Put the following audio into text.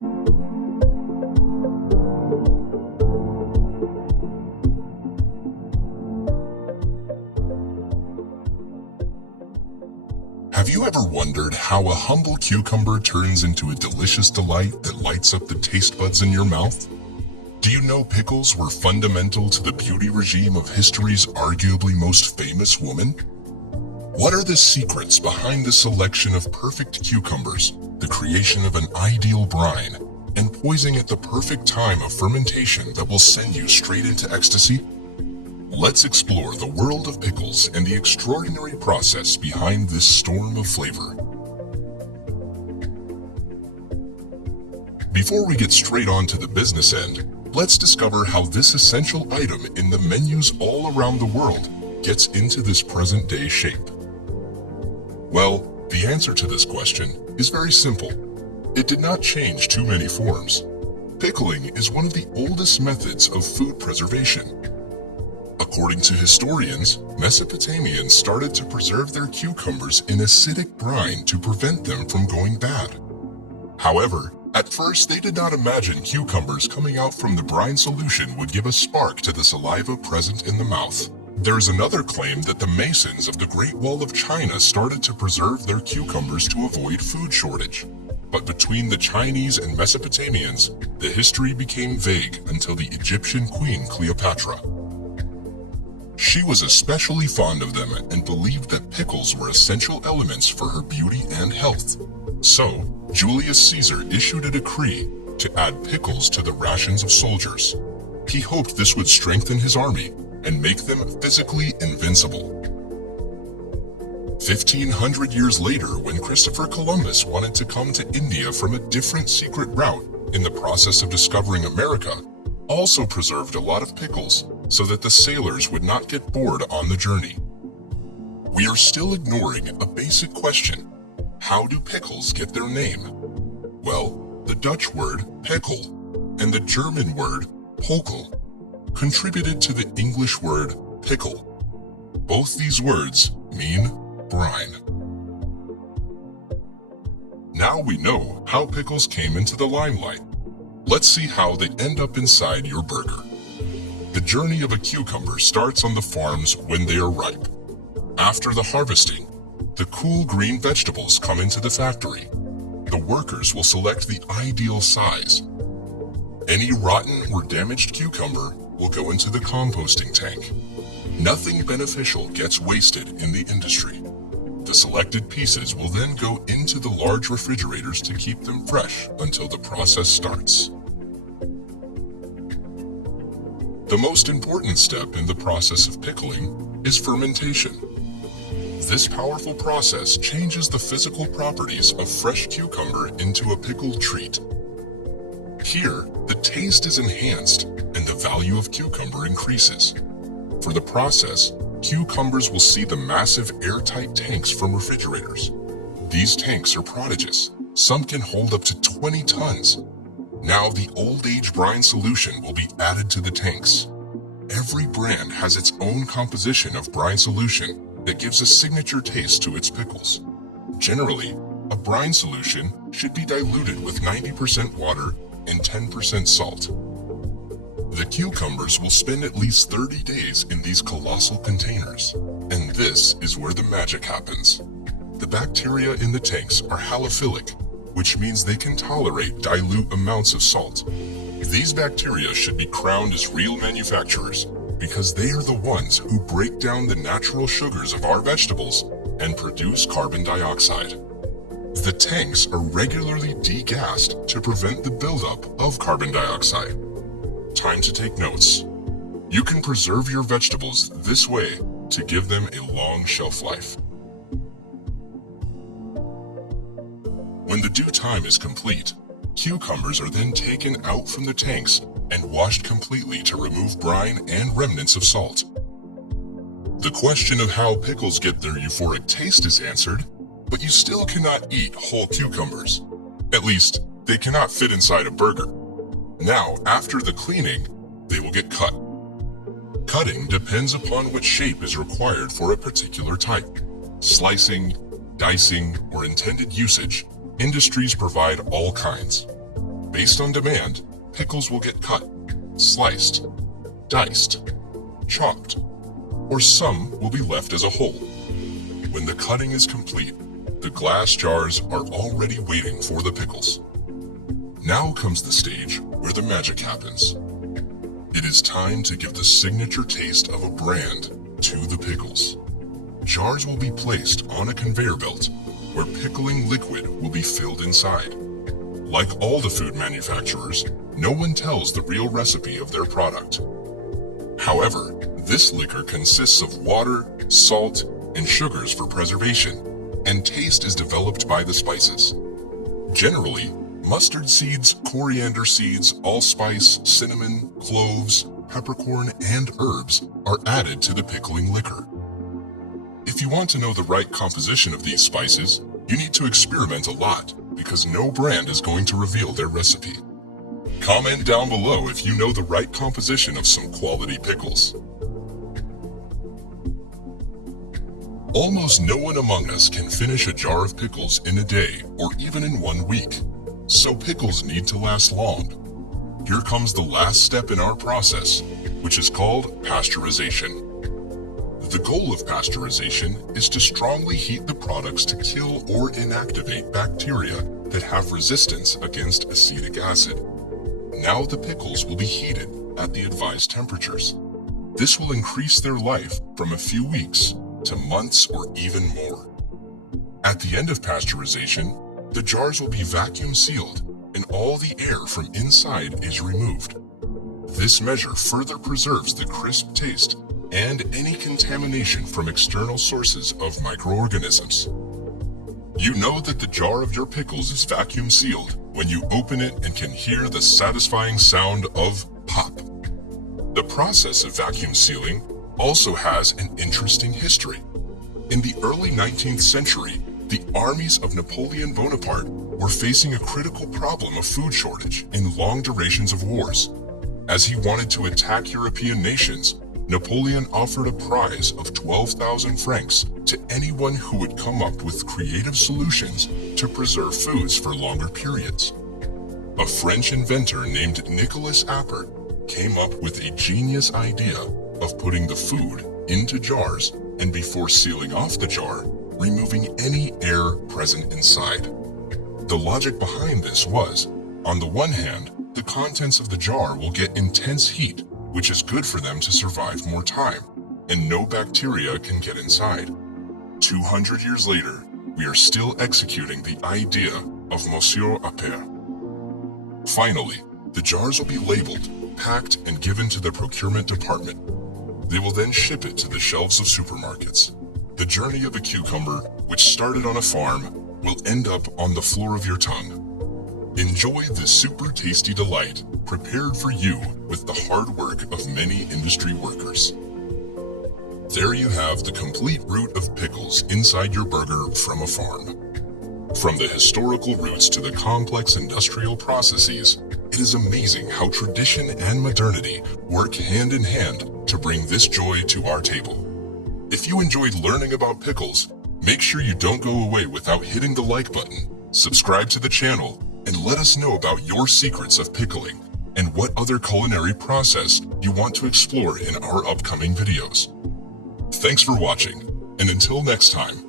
Have you ever wondered how a humble cucumber turns into a delicious delight that lights up the taste buds in your mouth? Do you know pickles were fundamental to the beauty regime of history's arguably most famous woman? What are the secrets behind the selection of perfect cucumbers, the creation of an ideal brine, and poising at the perfect time of fermentation that will send you straight into ecstasy? Let's explore the world of pickles and the extraordinary process behind this storm of flavor. Before we get straight on to the business end, let's discover how this essential item in the menus all around the world gets into this present-day shape. Well, the answer to this question is very simple. It did not change too many forms. Pickling is one of the oldest methods of food preservation. According to historians, Mesopotamians started to preserve their cucumbers in acidic brine to prevent them from going bad. However, at first they did not imagine cucumbers coming out from the brine solution would give a spark to the saliva present in the mouth. There is another claim that the masons of the Great Wall of China started to preserve their cucumbers to avoid food shortage. But between the Chinese and Mesopotamians, the history became vague until the Egyptian queen Cleopatra. She was especially fond of them and believed that pickles were essential elements for her beauty and health. So, Julius Caesar issued a decree to add pickles to the rations of soldiers. He hoped this would strengthen his army and make them physically invincible. 1,500 years later, when Christopher Columbus wanted to come to India from a different secret route in the process of discovering America, also preserved a lot of pickles so that the sailors would not get bored on the journey. We are still ignoring a basic question. How do pickles get their name? Well, the Dutch word pickle and the German word Pölkel contributed to the English word pickle. Both these words mean brine. Now we know how pickles came into the limelight. Let's see how they end up inside your burger. The journey of a cucumber starts on the farms when they are ripe. After the harvesting, the cool green vegetables come into the factory. The workers will select the ideal size. Any rotten or damaged cucumber will go into the composting tank. Nothing beneficial gets wasted in the industry. The selected pieces will then go into the large refrigerators to keep them fresh until the process starts. The most important step in the process of pickling is fermentation. This powerful process changes the physical properties of fresh cucumber into a pickled treat. Here, the taste is enhanced and the value of cucumber increases. For the process, cucumbers will see the massive airtight tanks from refrigerators. These tanks are prodigious. Some can hold up to 20 tons. Now the old age brine solution will be added to the tanks. Every brand has its own composition of brine solution that gives a signature taste to its pickles. Generally, a brine solution should be diluted with 90% water and 10% salt. The cucumbers will spend at least 30 days in these colossal containers, and this is where the magic happens. The bacteria in the tanks are halophilic, which means they can tolerate dilute amounts of salt. These bacteria should be crowned as real manufacturers because they are the ones who break down the natural sugars of our vegetables and produce carbon dioxide. The tanks are regularly degassed to prevent the buildup of carbon dioxide. Time to take notes. You can preserve your vegetables this way to give them a long shelf life. When the due time is complete, cucumbers are then taken out from the tanks and washed completely to remove brine and remnants of salt. The question of how pickles get their euphoric taste is answered, but you still cannot eat whole cucumbers. At least, they cannot fit inside a burger. Now, after the cleaning, they will get cut. Cutting depends upon what shape is required for a particular type. Slicing, dicing, or intended usage, industries provide all kinds. Based on demand, pickles will get cut, sliced, diced, chopped, or some will be left as a whole. When the cutting is complete, the glass jars are already waiting for the pickles. Now comes the stage where the magic happens. It is time to give the signature taste of a brand to the pickles. Jars will be placed on a conveyor belt where pickling liquid will be filled inside. Like all the food manufacturers, no one tells the real recipe of their product. However, this liquor consists of water, salt, and sugars for preservation, and taste is developed by the spices. Generally, mustard seeds, coriander seeds, allspice, cinnamon, cloves, peppercorn, and herbs are added to the pickling liquor. If you want to know the right composition of these spices, you need to experiment a lot, because no brand is going to reveal their recipe. Comment down below if you know the right composition of some quality pickles. Almost no one among us can finish a jar of pickles in a day or even in 1 week, so pickles need to last long. Here comes the last step in our process, which is called pasteurization. The goal of pasteurization is to strongly heat the products to kill or inactivate bacteria that have resistance against acetic acid. Now the pickles will be heated at the advised temperatures. This will increase their life from a few weeks to months or even more. At the end of pasteurization, the jars will be vacuum sealed and all the air from inside is removed. This measure further preserves the crisp taste and any contamination from external sources of microorganisms. You know that the jar of your pickles is vacuum sealed when you open it and can hear the satisfying sound of pop. The process of vacuum sealing also has an interesting history. In the early 19th century, the armies of Napoleon Bonaparte were facing a critical problem of food shortage in long durations of wars. As he wanted to attack European nations, Napoleon offered a prize of 12,000 francs to anyone who would come up with creative solutions to preserve foods for longer periods. A French inventor named Nicolas Appert came up with a genius idea of putting the food into jars and before sealing off the jar, removing any air present inside. The logic behind this was, on the one hand, the contents of the jar will get intense heat, which is good for them to survive more time, and no bacteria can get inside. 200 years later, we are still executing the idea of Monsieur Appert. Finally, the jars will be labeled, packed, and given to the procurement department. They will then ship it to the shelves of supermarkets. The journey of a cucumber, which started on a farm, will end up on the floor of your tongue. Enjoy this super tasty delight prepared for you with the hard work of many industry workers. There you have the complete route of pickles inside your burger from a farm. From the historical roots to the complex industrial processes, it is amazing how tradition and modernity work hand in hand to bring this joy to our table. If you enjoyed learning about pickles, make sure you don't go away without hitting the like button, subscribe to the channel, and let us know about your secrets of pickling and what other culinary process you want to explore in our upcoming videos. Thanks for watching, and until next time,